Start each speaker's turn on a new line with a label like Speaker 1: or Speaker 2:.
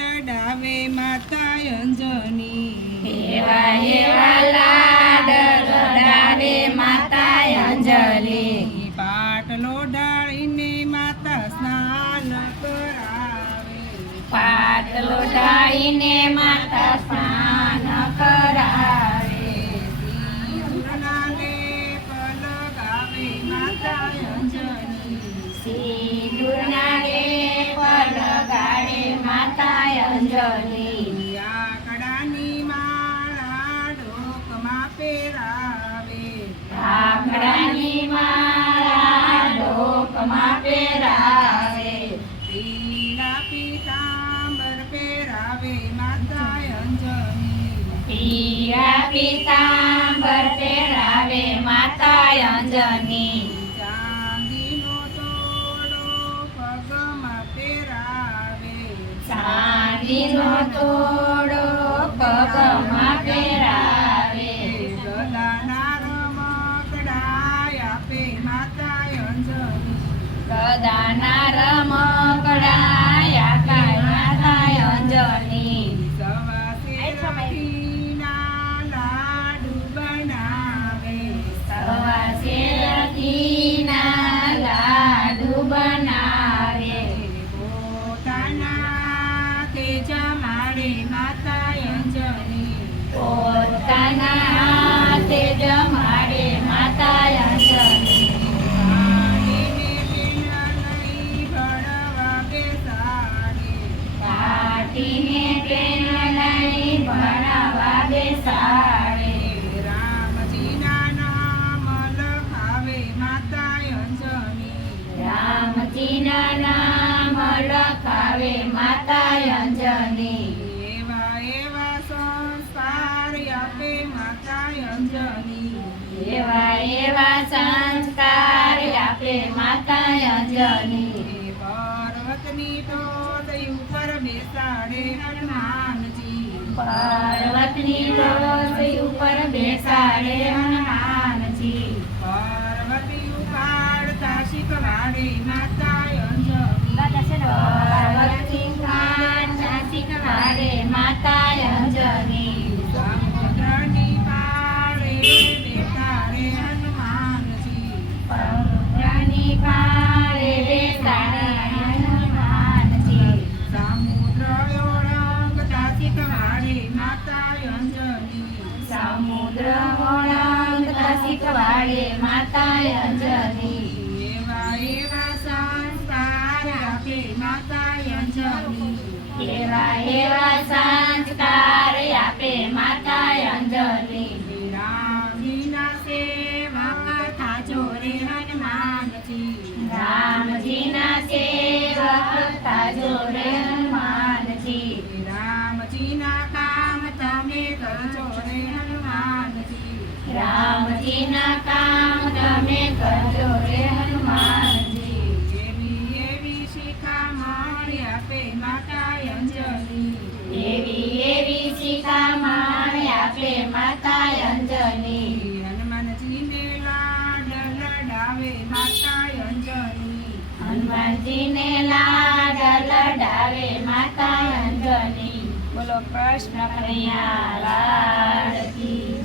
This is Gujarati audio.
Speaker 1: લડાવે માતા અંજની.
Speaker 2: એવા એવા લાડ લડાવે માતા અંજલિ.
Speaker 1: પાટલો ડાળીને માતા સ્નાન કરાવે.
Speaker 2: પાટલો ડાળીને માતા સ્નાન કરાવે.
Speaker 1: સિંદૂરના લેપ લગાવે માતા અંજની.
Speaker 2: અંજલિ
Speaker 1: આકડાની માળા ડોકમાં પહેરાવે
Speaker 2: આકડાની માળા ડોકમાં પહેરાવે.
Speaker 1: પીળા પીતાંબર પહેરાવે માતા અંજની.
Speaker 2: પીળા પીતાંબર પહેરાવે માતા અંજની.
Speaker 1: ચાંદીનો તોડો પગ પહેરાવે
Speaker 2: હાથે જમાડે માતા અંજની કાઢીને પેન લઈ ભણાવવા બેસાડે. રામજીના નામ લખાવે માતા અંજની એવા એવા સંસ્કાર આપે માતા અંજની
Speaker 1: પર્વતની ટોચ ઉપર બેસાડે હનુમાનજી
Speaker 2: પર્વતની ટોચ ઉપર બેસાડે હનુમાનજી
Speaker 1: પાર્વતી ઉપાડતા શીખવાડે માતા અંજની
Speaker 2: પાર્વતી કાંચા
Speaker 1: સમુદ્ર ઓળંગતા શીખવાડે માતા અંજની
Speaker 2: સમુદ્ર ઓળંગતા શીખવાડે માતા અંજની
Speaker 1: એવા એવા સંસ્કાર આપે
Speaker 2: રામજીના કામ તમે કરજો રે હનુમાનજી.
Speaker 1: એવી એવી શિખામણ આપે માતા અંજલિ.
Speaker 2: એવી એવી શિખામણ આપે માતા અંજની
Speaker 1: હનુમાનજીને લાડ લડાવે માતા અંજલિ.
Speaker 2: હનુમાનજીને લાડ લડાવે માતા અંજની બોલો કૃષ્ણ કનૈયા લાડ કી